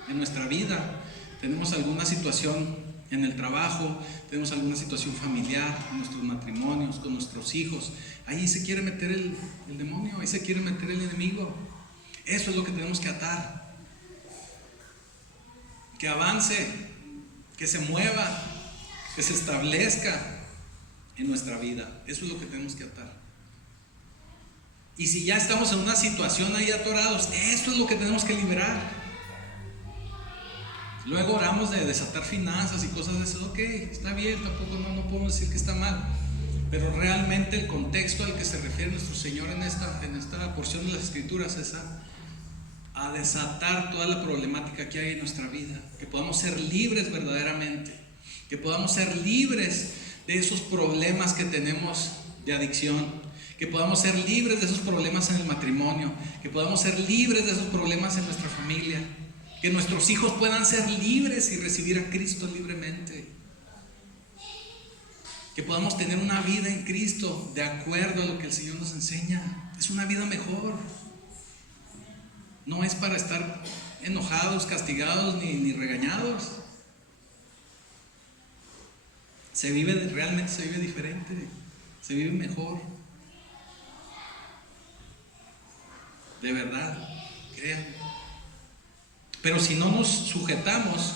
en nuestra vida, tenemos alguna situación en el trabajo, tenemos alguna situación familiar, en nuestros matrimonios, con nuestros hijos. Ahí se quiere meter el demonio, ahí se quiere meter el enemigo. Eso es lo que tenemos que atar, que avance, que se mueva, que se establezca en nuestra vida. Eso es lo que tenemos que atar. Y si ya estamos en una situación ahí atorados, eso es lo que tenemos que liberar. Luego oramos de desatar finanzas y cosas de eso. Ok, está bien, tampoco no podemos decir que está mal, pero realmente el contexto al que se refiere nuestro Señor en esta porción de las Escrituras es a desatar toda la problemática que hay en nuestra vida, que podamos ser libres verdaderamente, que podamos ser libres de esos problemas que tenemos de adicción, que podamos ser libres de esos problemas en el matrimonio, que podamos ser libres de esos problemas en nuestra familia, que nuestros hijos puedan ser libres y recibir a Cristo libremente, que podamos tener una vida en Cristo de acuerdo a lo que el Señor nos enseña. Es una vida mejor, no es para estar enojados, castigados ni regañados. Realmente se vive diferente, se vive mejor, de verdad, créanme. Pero si no nos sujetamos,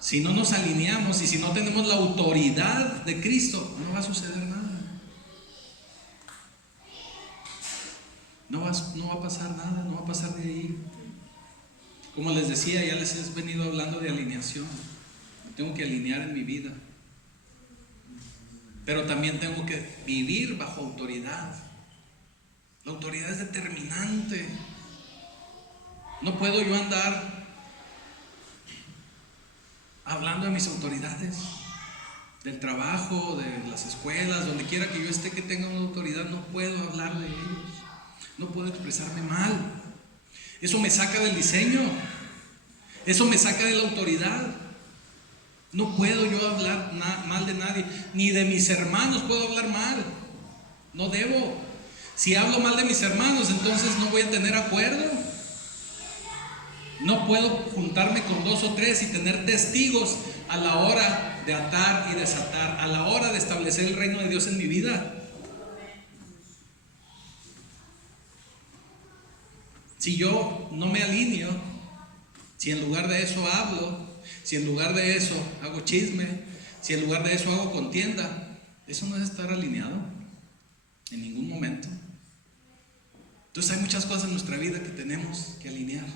si no nos alineamos y si no tenemos la autoridad de Cristo, no va a suceder nada. No va a pasar nada, no va a pasar de ahí. Como les decía, ya les he venido hablando de alineación. Tengo que alinear en mi vida, pero también tengo que vivir bajo autoridad. La autoridad es determinante. No puedo yo andar hablando de mis autoridades, del trabajo, de las escuelas, donde quiera que yo esté que tenga una autoridad. No puedo hablar de ellos, no puedo expresarme mal. Eso me saca del diseño, eso me saca de la autoridad. No puedo yo hablar mal de nadie, ni de mis hermanos puedo hablar mal. No debo. Si hablo mal de mis hermanos, entonces no voy a tener acuerdo. No puedo juntarme con 2 o 3 y tener testigos a la hora de atar y desatar, a la hora de establecer el reino de Dios en mi vida. Si yo no me alineo, si en lugar de eso hablo, si en lugar de eso hago chisme, si en lugar de eso hago contienda, eso no es estar alineado en ningún momento. Entonces hay muchas cosas en nuestra vida que tenemos que alinear.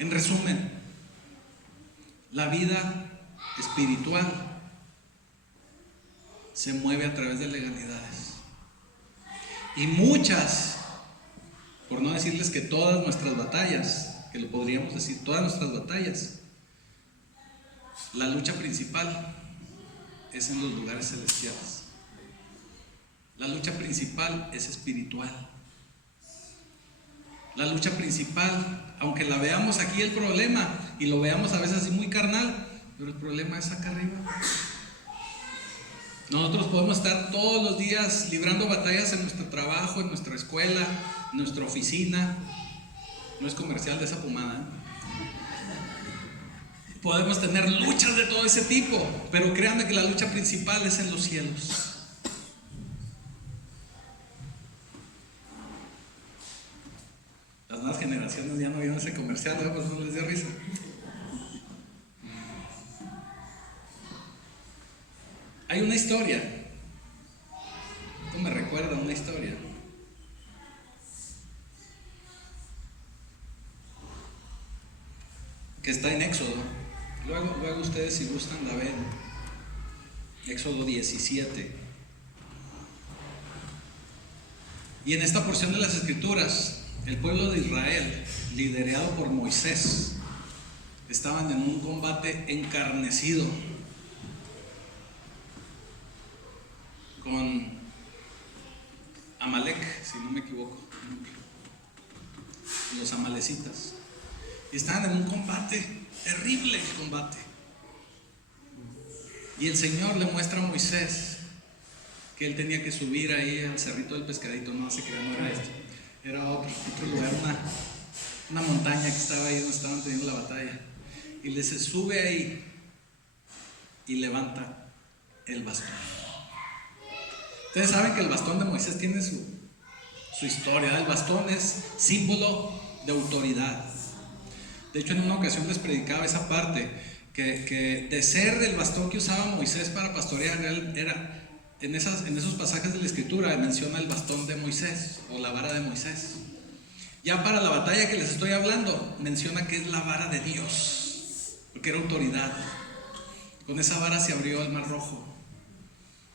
En resumen, la vida espiritual se mueve a través de legalidades. Y muchas, por no decirles que todas nuestras batallas, que lo podríamos decir, todas nuestras batallas, la lucha principal es en los lugares celestiales. La lucha principal es espiritual. La lucha principal, aunque la veamos aquí el problema y lo veamos a veces así muy carnal, pero el problema es acá arriba. Nosotros podemos estar todos los días librando batallas en nuestro trabajo, en nuestra escuela, en nuestra oficina. No es comercial de esa pomada. Podemos tener luchas de todo ese tipo, pero créanme que la lucha principal es en los cielos. Las nuevas generaciones ya no vieron ese comercial, ¿no? Pues no les dio risa. Hay una historia, esto me recuerda a una historia. Que está en Éxodo. Luego ustedes, si gustan, la ven. Éxodo 17. Y en esta porción de las Escrituras, el pueblo de Israel, liderado por Moisés, estaban en un combate encarnecido con Amalek, si no me equivoco, los amalecitas. Y estaban en un combate, terrible combate. Y el Señor le muestra a Moisés que él tenía que subir ahí al cerrito del pescadito. No se crean, no era esto, era otro lugar, una montaña que estaba ahí donde estaban teniendo la batalla. Y le se sube ahí y levanta el bastón. Ustedes saben que el bastón de Moisés tiene su historia. El bastón es símbolo de autoridad. De hecho, en una ocasión les predicaba esa parte, que de ser el bastón que usaba Moisés para pastorear, era en esos pasajes de la Escritura menciona el bastón de Moisés o la vara de Moisés. Ya para la batalla que les estoy hablando, menciona que es la vara de Dios, porque era autoridad. Con esa vara se abrió el Mar Rojo,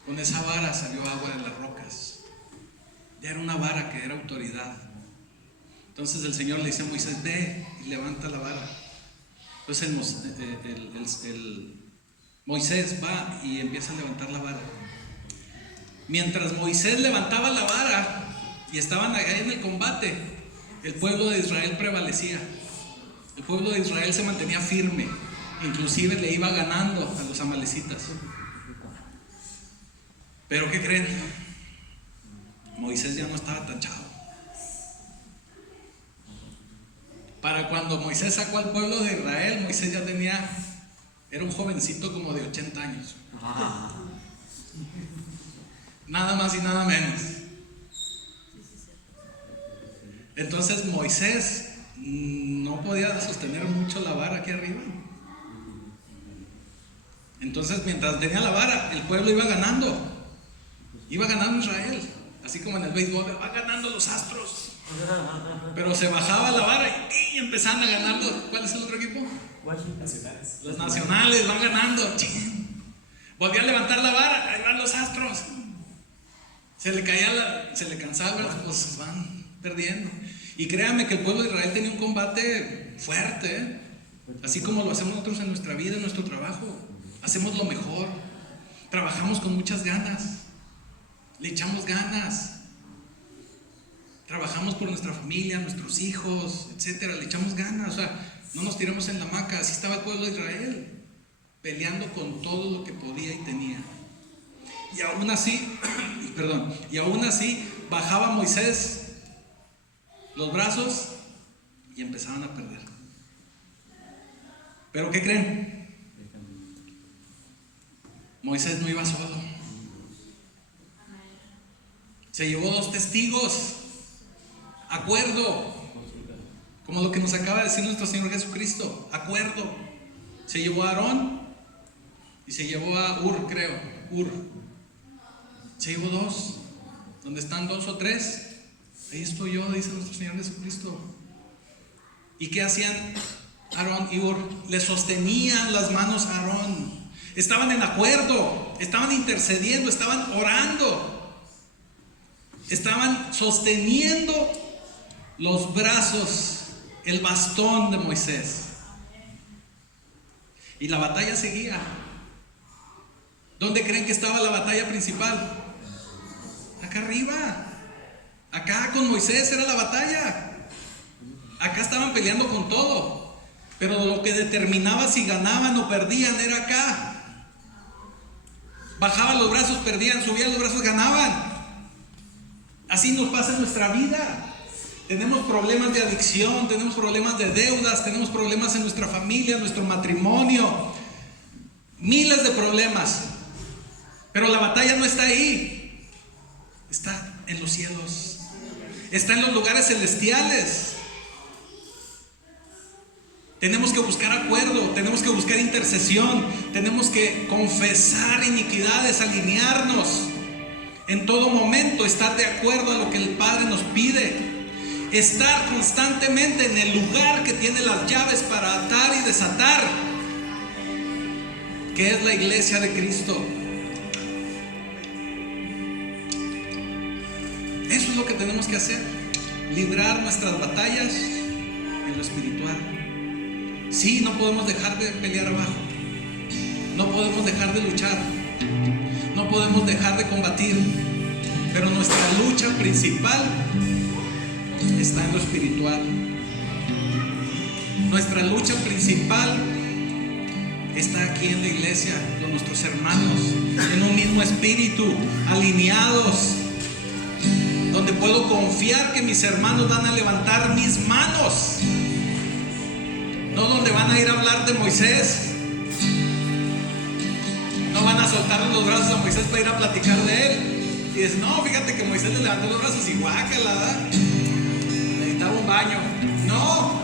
con esa vara salió agua de las rocas. Ya era una vara que era autoridad. Entonces el Señor le dice a Moisés: ve y levanta la vara. Entonces Moisés va y empieza a levantar la vara. Mientras Moisés levantaba la vara y estaban ahí en el combate, el pueblo de Israel prevalecía. El pueblo de Israel se mantenía firme, inclusive le iba ganando a los amalecitas. Pero ¿qué creen? Moisés ya no estaba tan chavo. Para cuando Moisés sacó al pueblo de Israel, Moisés ya era un jovencito como de 80 años. Nada más y nada menos. Entonces Moisés no podía sostener mucho la vara aquí arriba. Entonces mientras tenía la vara, el pueblo iba ganando. Iba ganando Israel. Así como en el béisbol, va ganando los Astros. Pero se bajaba la vara y empezaban a ganar ¿cuál es el otro equipo? Los Nacionales van ganando. Volvía a levantar la vara, ahí van los Astros. se le cansaba, pues van perdiendo. Y créanme que el pueblo de Israel tenía un combate fuerte, ¿eh? Así como lo hacemos nosotros en nuestra vida, en nuestro trabajo. Hacemos lo mejor, trabajamos con muchas ganas, le echamos ganas, trabajamos por nuestra familia, nuestros hijos, etcétera, le echamos ganas, o sea, no nos tiramos en la hamaca. Así estaba el pueblo de Israel, peleando con todo lo que podía y tenía. Y aún así, bajaba Moisés los brazos y empezaban a perder. ¿Pero qué creen? Moisés no iba solo. Se llevó 2 testigos. Acuerdo. Como lo que nos acaba de decir nuestro Señor Jesucristo. Acuerdo. Se llevó a Aarón y se llevó a Ur, creo. Se llevó 2. Donde están 2 o 3, ahí estoy yo, dice nuestro Señor Jesucristo. ¿Y qué hacían Aarón y Ur? Le sostenían las manos a Aarón. Estaban en acuerdo, estaban intercediendo, estaban orando, estaban sosteniendo los brazos, el bastón de Moisés. Y la batalla seguía. ¿Dónde creen que estaba la batalla principal? Acá arriba. Acá con Moisés era la batalla. Acá estaban peleando con todo, pero lo que determinaba si ganaban o perdían era acá. Bajaban los brazos, perdían, subían los brazos, ganaban. Así nos pasa en nuestra vida. Tenemos problemas de adicción, tenemos problemas de deudas, tenemos problemas en nuestra familia, en nuestro matrimonio, miles de problemas. Pero la batalla no está ahí, está en los cielos, está en los lugares celestiales. Tenemos que buscar acuerdo, tenemos que buscar intercesión, tenemos que confesar iniquidades, alinearnos en todo momento, estar de acuerdo a lo que el Padre nos pide, estar constantemente en el lugar que tiene las llaves para atar y desatar, que es la iglesia de Cristo. Eso es lo que tenemos que hacer, librar nuestras batallas en lo espiritual. Sí, no podemos dejar de pelear abajo, no podemos dejar de luchar, no podemos dejar de combatir, pero nuestra lucha principal está en lo espiritual. Nuestra lucha principal está aquí en la iglesia, con nuestros hermanos, en un mismo espíritu, alineados, donde puedo confiar que mis hermanos van a levantar mis manos, no donde van a ir a hablar de Moisés, no van a soltar los brazos a Moisés para ir a platicar de él. Y dices, no, fíjate que Moisés le levantó los brazos y guácala, ¿verdad? Necesitaba un baño. No,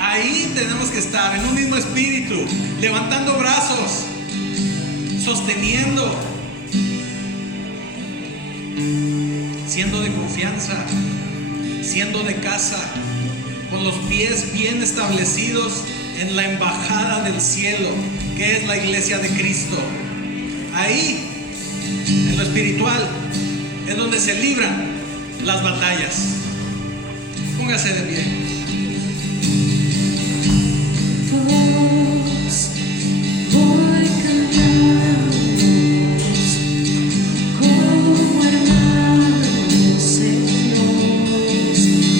ahí tenemos que estar en un mismo espíritu, levantando brazos, sosteniendo, siendo de confianza, siendo de casa, con los pies bien establecidos en la embajada del cielo, que es la iglesia de Cristo. Ahí, en lo espiritual, es donde se libran las batallas. Póngase de pie. Todos hoy cantamos como hermanos en los tuyos, hijos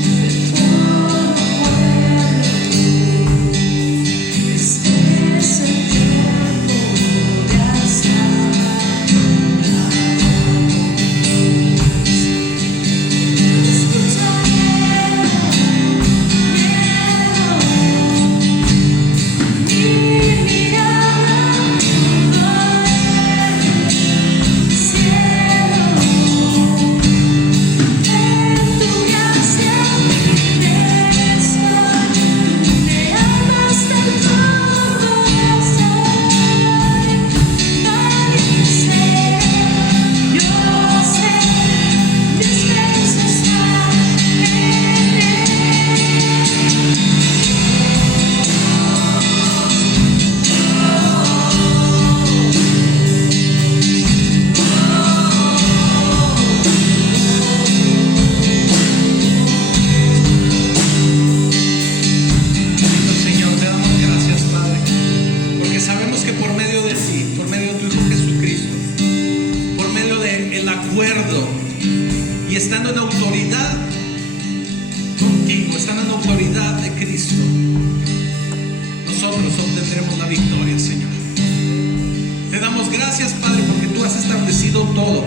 de todo pueblo. Este es el tiempo de alzar acuerdo y estando en autoridad contigo, estando en autoridad de Cristo, nosotros obtendremos la victoria, Señor. Te damos gracias, Padre, porque tú has establecido todo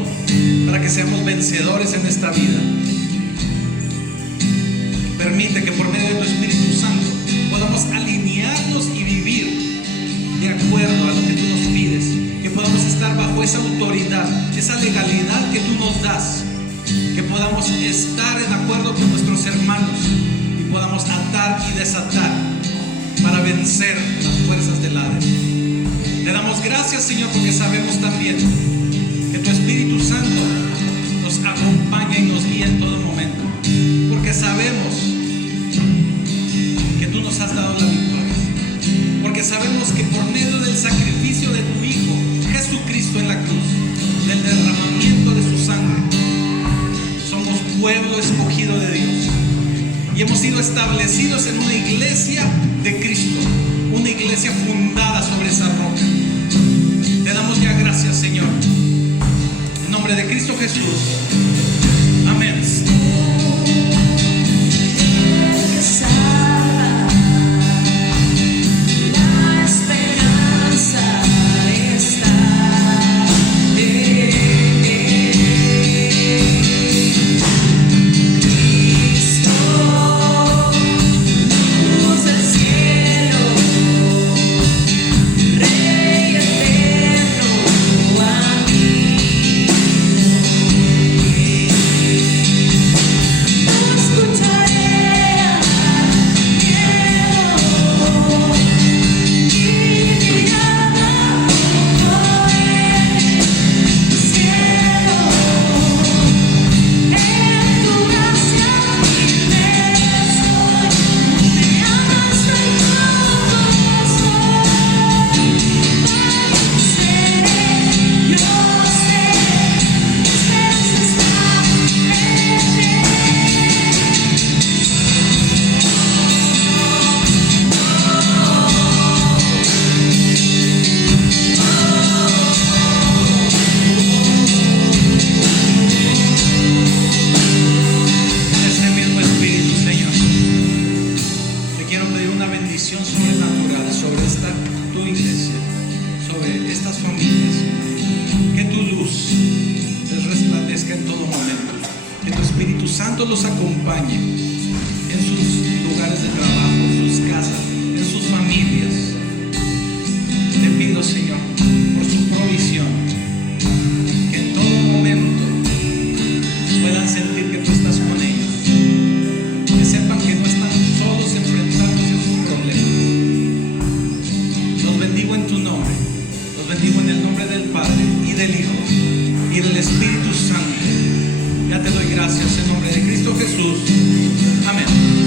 para que seamos vencedores en esta vida. Permite que por medio de tu Espíritu Santo podamos alinearnos y vivir de acuerdo a lo que tú nos pides, que podamos estar bajo esa autoridad, esa legalidad que tú nos das, que podamos estar en acuerdo con nuestros hermanos y podamos atar y desatar para vencer las fuerzas del Hades. Te damos gracias, Señor, porque sabemos también que tu Espíritu Santo nos acompaña y nos guía en todo momento, porque sabemos que tú nos has dado la victoria, porque sabemos que por medio del sacrificio de tu Hijo Jesucristo en la cruz, del derramamiento de su sangre, somos pueblo escogido de Dios y hemos sido establecidos en una iglesia de Cristo, una iglesia fundada sobre esa roca. Te damos ya gracias, Señor, en nombre de Cristo Jesús. Amén. La esperanza está en Cristo, luz del cielo, Rey eterno, amigo. No escucharé miedo y mi llama como en el cielo. En tu gracia inmensa me amas tal como soy. Seré, yo sé, mi esperanza está en ti. En este mismo Espíritu, Señor, te quiero pedir una bendición sobrenatural sobre esta tu iglesia, sobre estas familias. Que tu luz les resplandezca en todo momento, que tu Espíritu Santo los acompañe en sus lugares de trabajo, en sus casas, en sus familias. Te pido, Señor, por su provisión, que en todo momento puedan sentir que tú estás con ellos, que sepan que no están solos enfrentándose a sus problemas. Los bendigo en tu nombre, los bendigo en el nombre del Padre y del Hijo y del Espíritu Santo. Ya te doy gracias en nombre de Cristo Jesús. Amén.